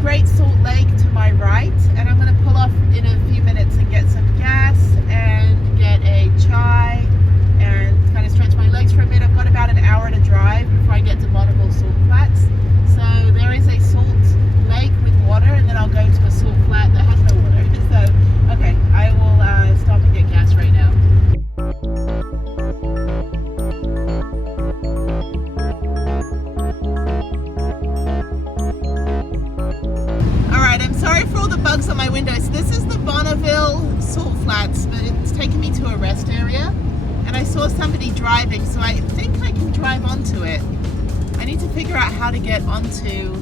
Great Salt Lake to my right, and I'm going to pull off in a few minutes and get some gas and get a chai and kind of stretch my legs for a bit. I've got about an hour to drive before I get to Bonneville Salt Flats. So there is a salt lake with water, and then I'll go to a salt flat that has no water. So, okay, I will stop and get gas right now. Sorry for all the bugs on my windows. This is the Bonneville Salt Flats, but it's taken me to a rest area, and I saw somebody driving, so I think I can drive onto it. I need to figure out how to get onto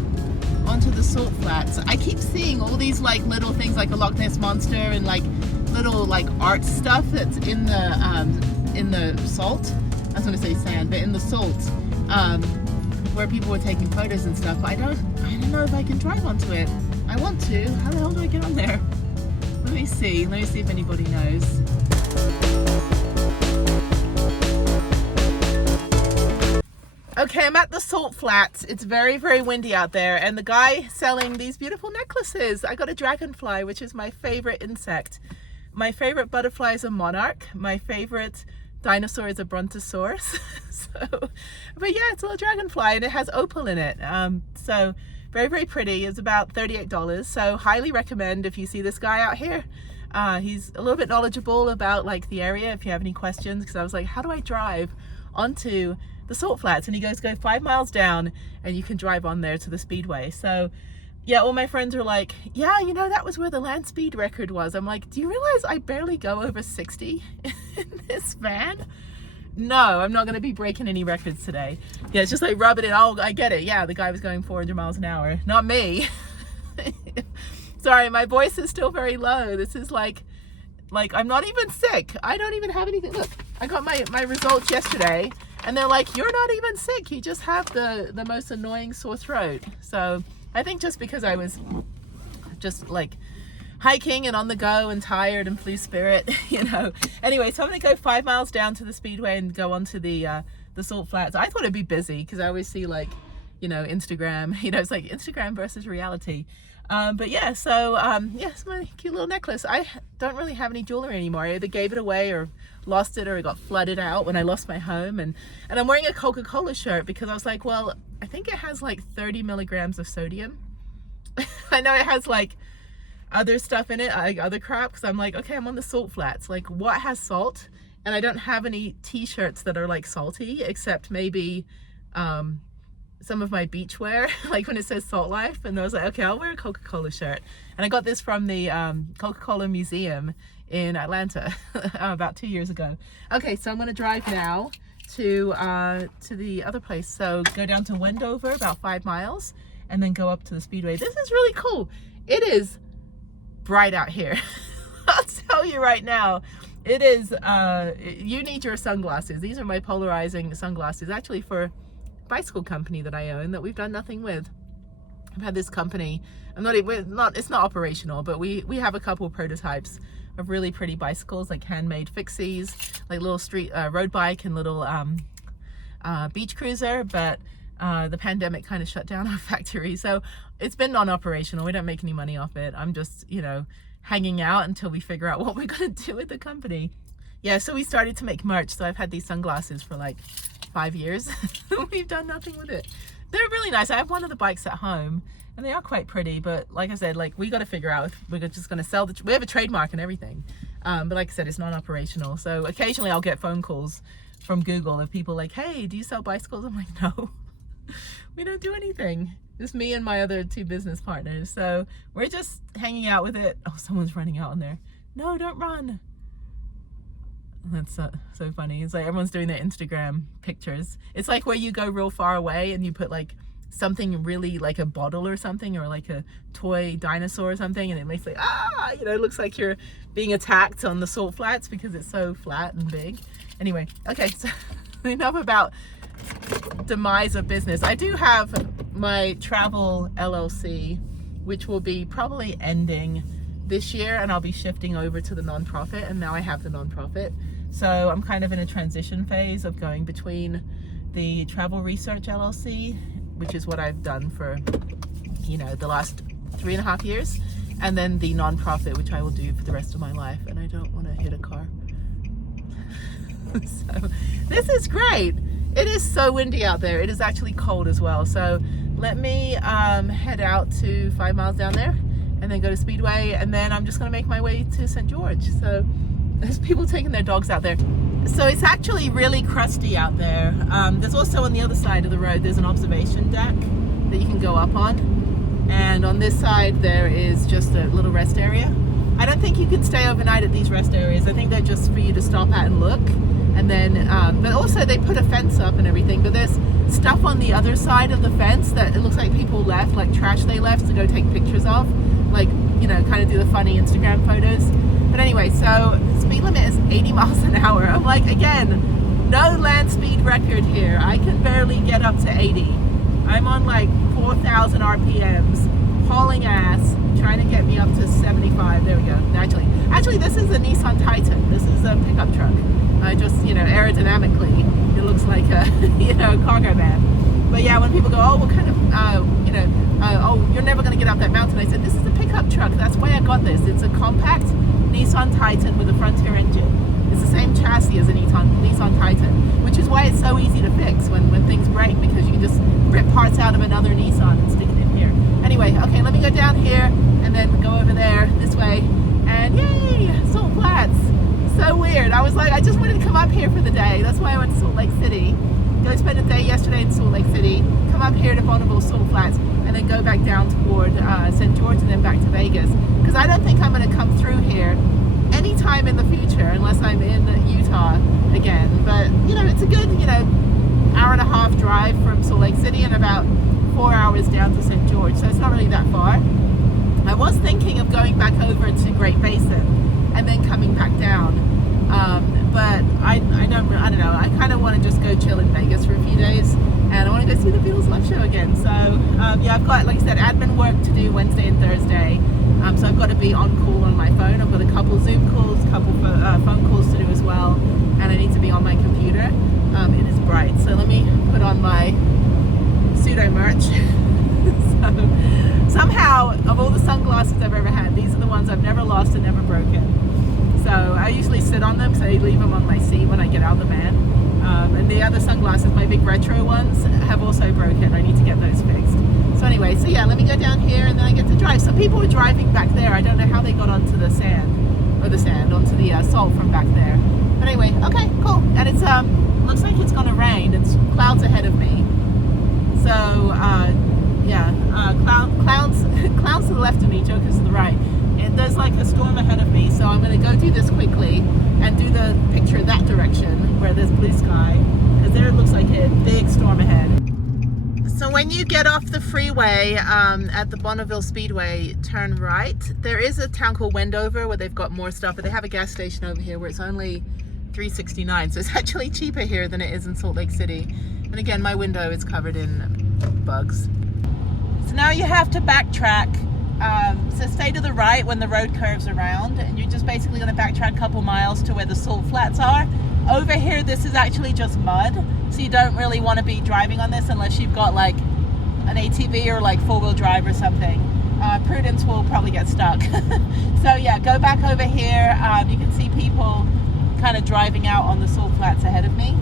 the salt flats. I keep seeing all these like little things like a Loch Ness monster and like little like art stuff that's in the salt. I was going to say sand, but in the salt, where people were taking photos and stuff. But I don't know if I can drive onto it. I want to. How the hell do I get on there? Let me see if anybody knows. Okay, I'm at the salt flats. It's very, very windy out there, and the guy selling these beautiful necklaces. I got a dragonfly, which is my favorite insect. My favorite butterfly is a monarch. My favorite dinosaur is a brontosaurus. But yeah, it's a little dragonfly, and it has opal in it. So very, very pretty. It's about $38. So highly recommend if you see this guy out here. He's a little bit knowledgeable about like the area if you have any questions, because I was like, how do I drive onto the salt flats? And he goes, go 5 miles down and you can drive on there to the speedway. So yeah, all my friends are like, yeah, you know, that was where the land speed record was. I'm like, do you realize I barely go over 60 in this van? No, I'm not going to be breaking any records today. Yeah, it's just like rub it in. Oh, I get it. Yeah, the guy was going 400 miles an hour. Not me. Sorry, my voice is still very low. This is like I'm not even sick. I don't even have anything. Look, I got my results yesterday, and they're like, you're not even sick. You just have the most annoying sore throat. So I think just because I was just like hiking and on the go and tired and flu spirit, you know. Anyway, so I'm gonna go 5 miles down to the speedway and go onto the salt flats. I thought it'd be busy because I always see like, you know, Instagram, you know, it's like Instagram versus reality. But yeah, so yeah, it's my cute little necklace. I don't really have any jewelry anymore. I either gave it away or lost it, or it got flooded out when I lost my home. And I'm wearing a Coca-Cola shirt because I was like, well, I think it has like 30 milligrams of sodium. I know it has like other stuff in it, like other crap, because I'm like, okay, I'm on the salt flats, like what has salt? And I don't have any t-shirts that are like salty, except maybe some of my beach wear, like when it says Salt Life. And I was like, okay, I'll wear a Coca-Cola shirt. And I got this from the Coca-Cola Museum in Atlanta about 2 years ago. Okay, so I'm gonna drive now to the other place. So go down to Wendover, about 5 miles, and then go up to the speedway. This is really cool. It is bright out here. I'll tell you right now, it is you need your sunglasses. These are my polarizing sunglasses, actually for a bicycle company that I own that we've done nothing with. I've had this company, it's not operational, but we have a couple prototypes of really pretty bicycles, like handmade fixies, like little street road bike and little beach cruiser, but the pandemic kind of shut down our factory, so it's been non-operational. We don't make any money off it. I'm just, you know, hanging out until we figure out what we're gonna do with the company. Yeah, so we started to make merch. So I've had these sunglasses for like 5 years. We've done nothing with it. They're really nice. I have one of the bikes at home, and they are quite pretty, but like I said, like we got to figure out if we're just gonna sell we have a trademark and everything, but like I said, it's non-operational. So occasionally I'll get phone calls from Google of people like, hey, do you sell bicycles? I'm like, no. We don't do anything. Just me and my other 2 business partners. So we're just hanging out with it. Oh, someone's running out on there. No, don't run. That's so funny. It's like everyone's doing their Instagram pictures. It's like where you go real far away and you put like something really like a bottle or something, or like a toy dinosaur or something, and it makes like, you know, it looks like you're being attacked on the salt flats because it's so flat and big. Anyway, okay, so enough about demise of business. I do have my travel LLC, which will be probably ending this year, and I'll be shifting over to the nonprofit, and now I have the nonprofit. So I'm kind of in a transition phase of going between the travel research LLC, which is what I've done for, you know, the last 3.5 years, and then the non-profit, which I will do for the rest of my life. And I don't want to hit a car. So this is great. It is so windy out there. It is actually cold as well. So let me head out to 5 miles down there and then go to Speedway, and then I'm just going to make my way to St. George. So there's people taking their dogs out there. So it's actually really crusty out there. There's also on the other side of the road, there's an observation deck that you can go up on. And on this side, there is just a little rest area. I don't think you can stay overnight at these rest areas. I think they're just for you to stop at and look. And then, but also they put a fence up and everything. But there's stuff on the other side of the fence that it looks like people left, like trash they left to go take pictures of. Like, you know, kind of do the funny Instagram photos. But anyway, so speed limit is 80 miles an hour. I'm like, again, no land speed record here. I can barely get up to 80. I'm on like 4,000 RPMs, hauling ass, trying to get me up to 75. There we go. Actually, this is a Nissan Titan. This is a pickup truck. Just, you know, aerodynamically, it looks like a, you know, cargo van. But yeah, when people go, oh, what kind of, you know, oh, you're never going to get up that mountain. I said, this is a pickup truck. That's why I got this. It's a compact Nissan Titan with a Frontier engine. It's the same chassis as a Nissan Titan, which is why it's so easy to fix when things break, because you can just rip parts out of another Nissan and stick it in here. Anyway, okay, let me go down here and then go over there this way. And yay, Salt Flats. So weird. I was like, I just wanted to come up here for the day. That's why I went to Salt Lake City. Go spend a day yesterday in Salt Lake City, come up here to Bonneville Salt Flats, and then go back down toward St. George and then back to Vegas. Because I don't think I'm going to come through here anytime in the future unless I'm in Utah again. But, you know, it's a good, you know, hour-and-a-half drive from Salt Lake City and about 4 hours down to St. George. So it's not really that far. I was thinking of going back over to Great Basin and then coming back down. But I don't know. I kind of want to just go chill in Vegas for a few days, and I want to go see the Beatles live show again. So yeah, I've got, like I said, admin work to do Wednesday and Thursday. So I've got to be on call on my phone. I've got a couple Zoom calls, a couple phone calls to do as well, and I need to be on my computer. It is bright, so let me put on my pseudo merch. So somehow, of all the sunglasses I've ever had, these are the ones I've never lost and never broken. So I usually sit on them, so I leave them on my seat when I get out of the van. And the other sunglasses, my big retro ones, have also broken. I need to get those fixed. So anyway, so yeah, let me go down here and then I get to drive. Some people are driving back there. I don't know how they got onto the sand, onto the salt from back there. But anyway, okay, cool. And it's looks like it's gonna rain. It's clouds ahead of me. So yeah, clouds to the left of me, jokers to the right. There's like a storm ahead of me, so I'm going to go do this quickly and do the picture that direction where there's blue sky, because there it looks like a big storm ahead. So when you get off the freeway at the Bonneville Speedway, turn right. There is a town called Wendover where they've got more stuff, but they have a gas station over here where it's only $3.69, so it's actually cheaper here than it is in Salt Lake City. And again, my window is covered in bugs. So now you have to backtrack. So stay to the right when the road curves around, and you're just basically going to backtrack a couple miles to where the Salt Flats are. Over here, this is actually just mud, so you don't really want to be driving on this unless you've got like an ATV or like four-wheel drive or something. Prudence will probably get stuck. So yeah, go back over here. You can see people kind of driving out on the Salt Flats ahead of me.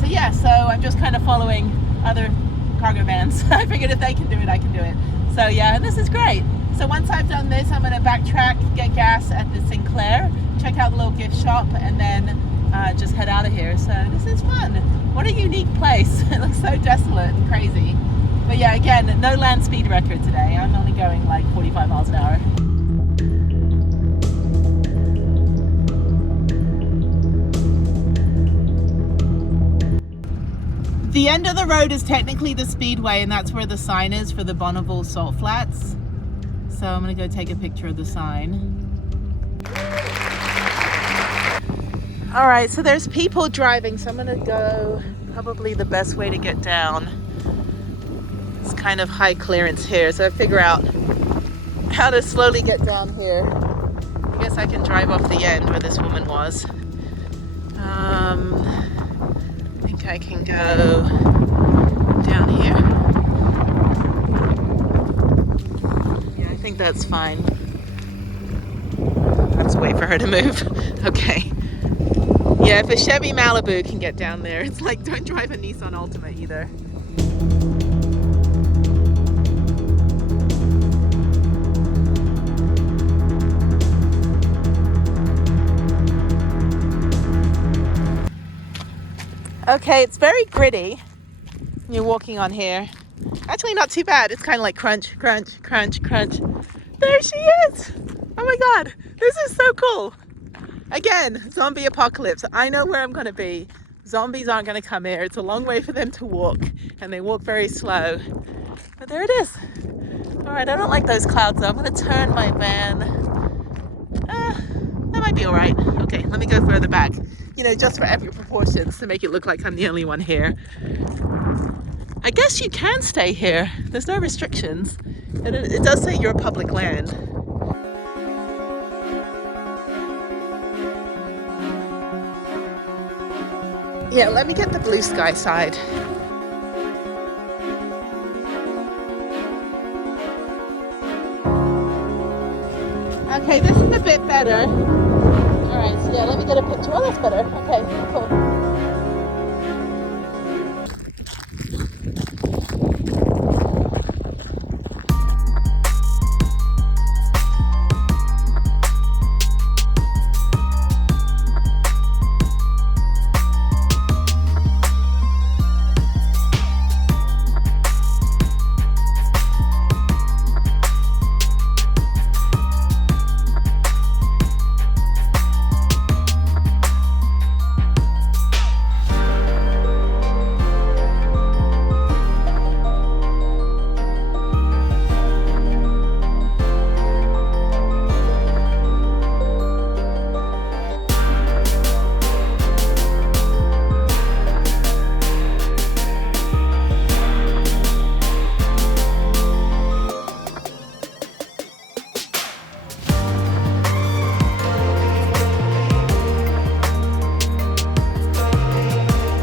So yeah, so I'm just kind of following other cargo vans. I figured if they can do it, I can do it. So yeah, and this is great. So once I've done this, I'm going to backtrack, get gas at the Sinclair, check out the little gift shop, and then just head out of here. So this is fun. What a unique place. It looks so desolate and crazy. But yeah, again, no land speed record today. I'm only going like 45 miles an hour. The end of the road is technically the speedway, and that's where the sign is for the Bonneville Salt Flats. So I'm gonna go take a picture of the sign. All right, so there's people driving, so I'm gonna go probably the best way to get down. It's kind of high clearance here, so I figure out how to slowly get down here. I guess I can drive off the end where this woman was. I think I can go down here. that's fine. I have to wait for her to move. Okay. Yeah, if a Chevy Malibu can get down there, it's like, don't drive a Nissan Altima either. Okay, it's very gritty. You're walking on here. Actually, not too bad. It's kind of like crunch, crunch, crunch, crunch. There she is. Oh my God, this is so cool. Again, zombie apocalypse. I know where I'm going to be. Zombies aren't going to come here. It's a long way for them to walk, and they walk very slow. But there it is. All right, I don't like those clouds though. I'm going to turn my van. That might be all right. Okay, let me go further back. You know, just for epic proportions to make it look like I'm the only one here. I guess you can stay here. There's no restrictions. And it does say you're public land. Yeah, let me get the blue sky side. Okay, this is a bit better. All right, so yeah, let me get a picture. Oh, that's better. Okay, cool.